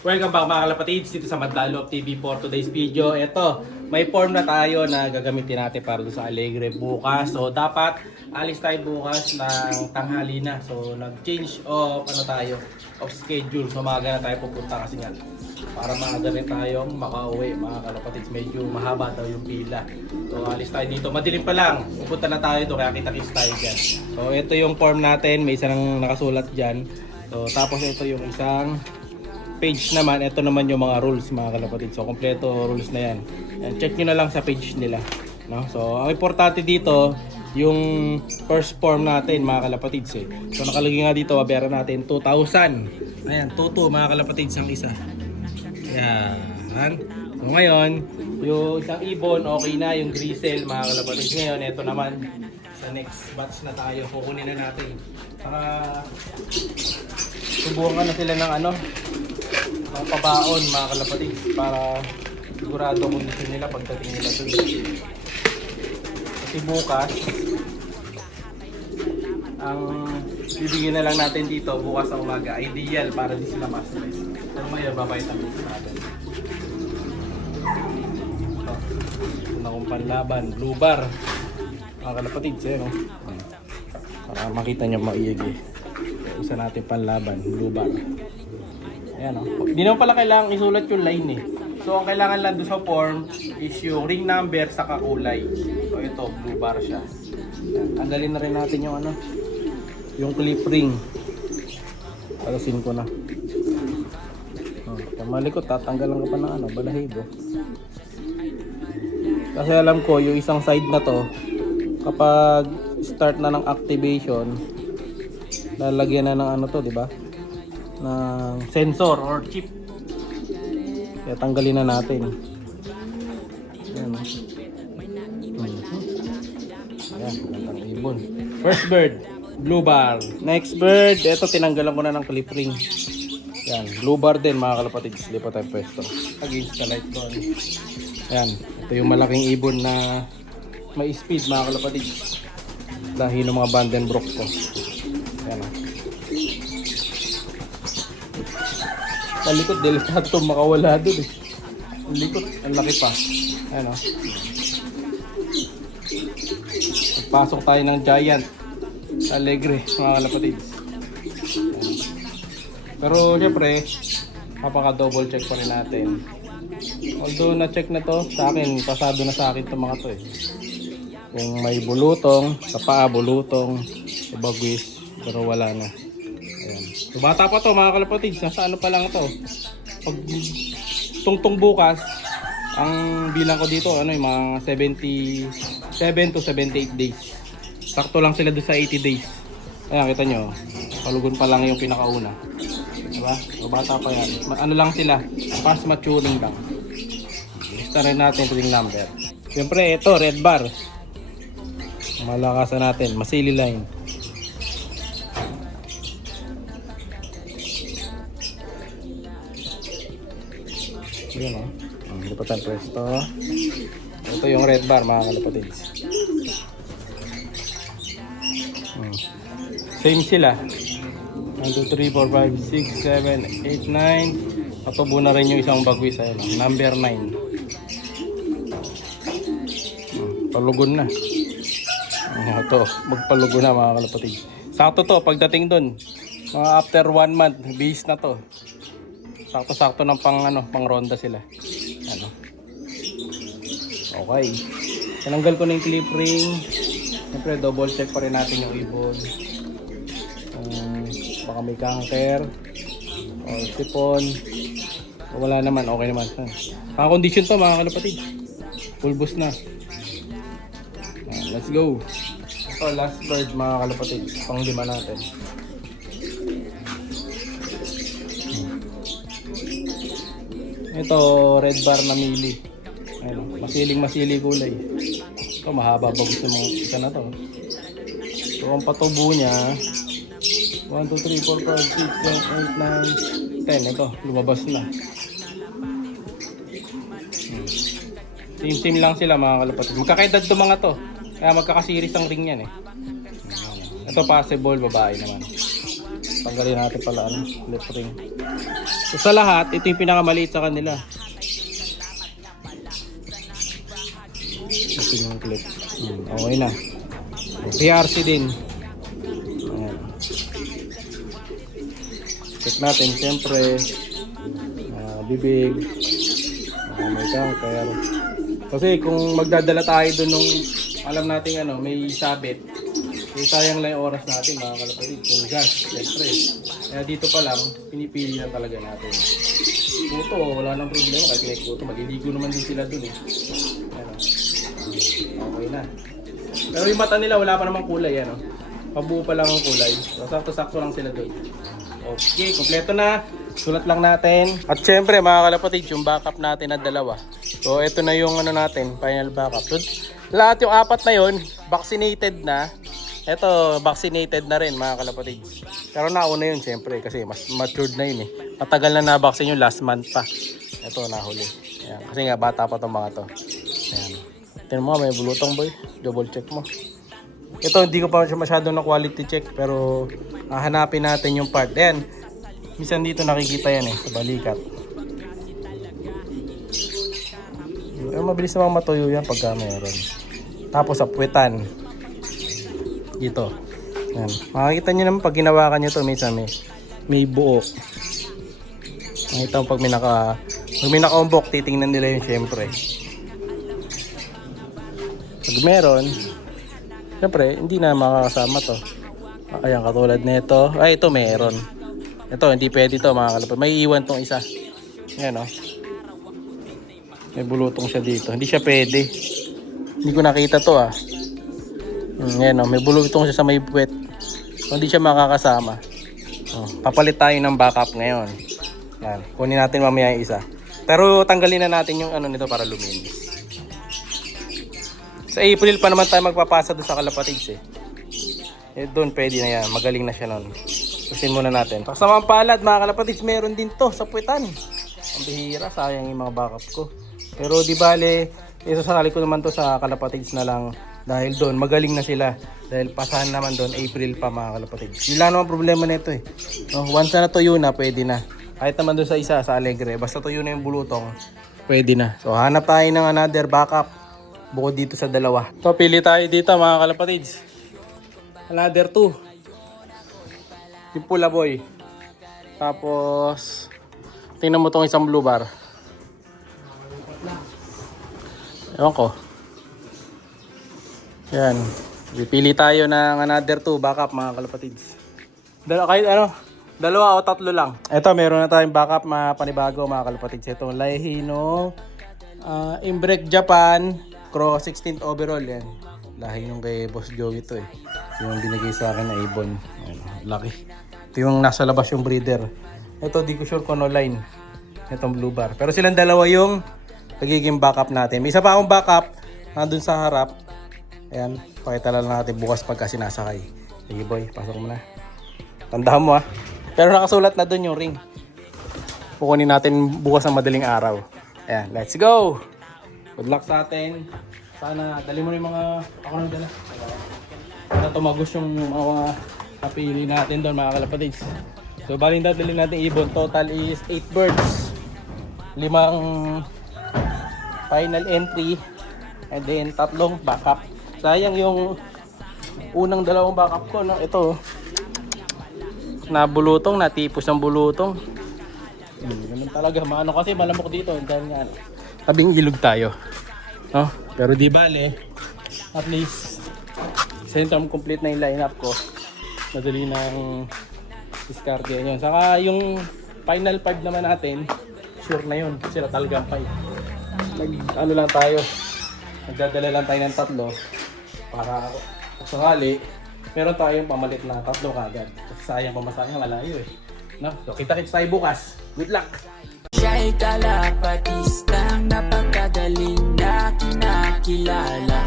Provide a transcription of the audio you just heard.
Welcome back mga kalapatids dito sa Madlaloob TV for today's video. Ito, may form na tayo na gagamitin natin para doon sa Alegre bukas. So dapat alis tayo bukas ng tanghali na. So nag-change of schedule. So maaga na tayo pupunta kasi nga para maaga rin tayong makauwi mga kalapatids. Medyo mahaba daw yung pila. So alis tayo dito. Madilim pa lang. Pupunta na tayo doon kaya kita-kits tayo dyan. So ito yung form natin. May isang nakasulat dyan. So tapos ito yung isang page naman, ito naman yung mga rules mga kalapatid. So kompleto rules na yan. And check nyo na lang sa page nila, no? So ang importante dito yung first form natin mga kalapatids eh. So nakalagay nga dito, babayaran natin 2,000. Ayan, 2,200 mga kalapatids ang isa. Yan. So ngayon, yung isang ibon okay na, yung grisel mga kalapatids. Ngayon, ito naman sa next batch na tayo, kukunin na natin. Para subukan na sila ng ng pabaon mga kalapatid para sigurado kung gusto nila pagdating nila doon. Kasi bukas ang bibigyan na lang natin dito bukas sa umaga, ideal para di sila ma-stress. So ngayon babayad ang gusto natin. Ito na kong panlaban, blue bar mga kalapatid, no? Para makita nyo maiyag eh. Isa natin panlaban, blue bar. Ayan o. Hindi naman pala kailangan isulat yung line eh. So ang kailangan lang doon sa form is yung ring number sa kakulay. So ito, blue bar siya. Ayan. Tanggalin na rin natin yung yung clip ring. Alasin ko na. Malikot, tatanggalan ko pa ng balahibo. Kasi alam ko yung isang side na to, kapag start na ng activation, lalagyan na ng to, di ba? Ng sensor or chip. Kaya tanggalin na natin. Ayan. Ayan, magandang ibon. First bird, blue bar. Next bird, ito tinanggalan ko na ng clip ring. Ayan, blue bar din mga kalapatids. Lipat tayo pwesto. Against the light doon. Ayan, ito yung malaking ibon na may speed mga kalapatids. Dahil ng mga Vandenbroek ko. Ayan. Malikot, delikado makawala doon eh. Ang likot, ang laki pa. Ayan o. Pagpasok tayo ng giant Alegre mga kalapatids. Pero syempre kapaka double check pa rin natin. Although na check na to sa akin, pasado na sa akin itong mga to eh. Kung may bulutong, sa paa bulutong, sa bagwis, pero wala na. Ayan. So bata pa to mga kalapatids, nasa pa lang to. Pag tungtong bukas, ang bilang ko dito yung mga 77 to 78 days. Sakto lang sila doon sa 80 days. Ayan, kita nyo, palugon pa lang yung pinakauna. Diba? So bata pa yan. Lang sila, fast maturing lang. Lista rin natin ring number. Siyempre ito, red bar. Malakasan natin, masili line. Yun o. Lipatan pwesto. Ito yung red bar mga kalapatids. Same sila. 1, 2, 3, 4, 5, 6, 7, 8, 9. Patubo na rin yung isang bagwis. Number 9. Palugon na. Ito, magpalugon na mga kalapatids. Sakto to, pagdating dun, mga after 1 month, base na to. Sakto-sakto ng pang ronda sila. Okay. Tinanggal ko na yung clip ring. Siyempre, double check pa rin natin yung ibon. Baka may canker o sipon. Wala naman, okay naman. Pang-condition to mga kalapatid. Full boost na. Let's go. Ito, last bird mga kalapatid. Pang-lima natin. Ito, red bar na mili. Ayun, masiling-masili kulay. Ito, mahaba ba gusto mong isa na to. So, ang patubo niya, 1, 2, 3, 4, 5, 6, 7, 8, 9, 10. Ito, lumabas na. Same-same lang sila mga kalapatid. Magkakaedad to mga to. Kaya magkakasiris ang ring yan eh. Ito possible, babae naman. Tanggalin natin pala clip ring. So sa lahat, ito yung pinakamaliit sa kanila. Ito yung clip. Okay na. PRC din. Ayan. Check natin, siyempre. Bibig. May counter. Kasi kung magdadala tayo doon nung alam natin may sabit, sayang lang yung oras natin mga kalapatid. Yung gas, siyempre. Kaya dito pa lang, pinipili na talaga natin. Kuto, wala nang problema. Kahit may kuto, magliligo naman din sila doon eh. Okay na. Pero yung mata nila, wala pa namang kulay. Pabuo pa lang ang kulay. So, sakto-sakto lang sila doon. Okay, kompleto na. Sulat lang natin. At syempre mga kalapatid, yung backup natin na dalawa. So, ito na yung natin, final backup. So, lahat yung apat na yun, vaccinated na. Ito, vaccinated na rin mga kalapatid. Pero nauna yun syempre kasi mas matured na yun eh. Matagal na na-vaccine yung last month pa. Ito, nahuli. Ayan. Kasi nga bata pa itong mga to. Ayan. Tignan mo, may bulutong boy. Double check mo. Ito, hindi ko pa masyado na quality check. Pero hanapin natin yung part. Ayan. Minsan dito nakikita yan sa balikat. Mabilis namang matuyo yan pagka mayroon. Tapos sa puwetan. Dito. Yan. Makikita nyo naman pag ginawakan nyo ito, minsan may buo. Makikita mo pag may nakaumbok, titingnan nila yun syempre. Pag meron, syempre, hindi na makakasama to. Ayan, katulad nito. Ay, ito meron. Ito, hindi pwede ito mga kalapatid. May iwan tong isa. Yan may bulutong siya dito. Hindi siya pwede. Hindi ko nakita to Yan may bulutong siya sa may puwet. Hindi siya makakasama. Papalit tayo ng backup ngayon. Yan. Kunin natin mamaya yung isa. Pero tanggalin na natin yung nito para luminis. Sa April pa naman tayo magpapasa doon sa kalapatids doon pwede na yan. Magaling na siya nun. Susin muna natin. Sa mga palad mga kalapatids, meron din to sa puwetan. Ang bihira, sayang yung mga backup ko. Pero di bale, isasali ko naman to sa kalapatids na lang. Dahil doon, magaling na sila. Dahil pasahan naman doon, April pa mga kalapatids. Yun lang naman problema nito once na tuyo na, pwede na. Kahit naman doon sa isa, sa Alegre, basta tuyo na yung bulutong, pwede na. So hanap tayo ng another backup. Bukod dito sa dalawa. So pili tayo dito mga kalapatids. Another 2. Yung pula boy. Tapos tingnan mo tong isang blue bar. Ewan ko. Yan. Pipili tayo ng another 2 backup mga kalapatids. Kahit dalawa o tatlo lang. Ito, meron na tayong backup panibago mga kalapatids. Ito, Laihino Imbrek Japan Crow 16th overall yan. Lahi nung kay Boss Joey ito Yung binigay sa akin na Avon. Lucky. Ito yung nasa labas yung breeder. Ito, di ko sure kung ano line. Itong blue bar. Pero silang dalawa yung magiging backup natin. May isa pa akong backup nandun sa harap. Ayan, pakita lang natin bukas pagka sinasakay. Sige boy, pasok mo na. Tandaan mo Pero nakasulat na dun yung ring. Kukunin natin bukas ng madaling araw. Ayan, let's go! Good luck sa atin. Sana dali mo rin mga ako nang dala. Para tumagos yung mga napili natin doon mga kalapatids. So baling dadali natin ibon. Total is 8 birds. 5 final entry. And then 3 backup. Sayang yung unang 2 backup ko ito. Nabulutong, natipos ng bulutong. Ganun talaga. Maano kasi malamok dito. Dahil nga tabing ilog tayo. Pero di bale, at least centrum complete na yung lineup ko. Madali nang discard yun. Saka yung final 5 naman natin, sure na yun. Sila talagang 5. Lang tayo. Nagdadala lang tayo ng 3 para sakali meron tayong pamalit na 3 kagad. Kasi sayang pamasayang malayo So kita-kits tayo bukas. Good luck! Siya'y kalapatistang napakagaling na kinakilala.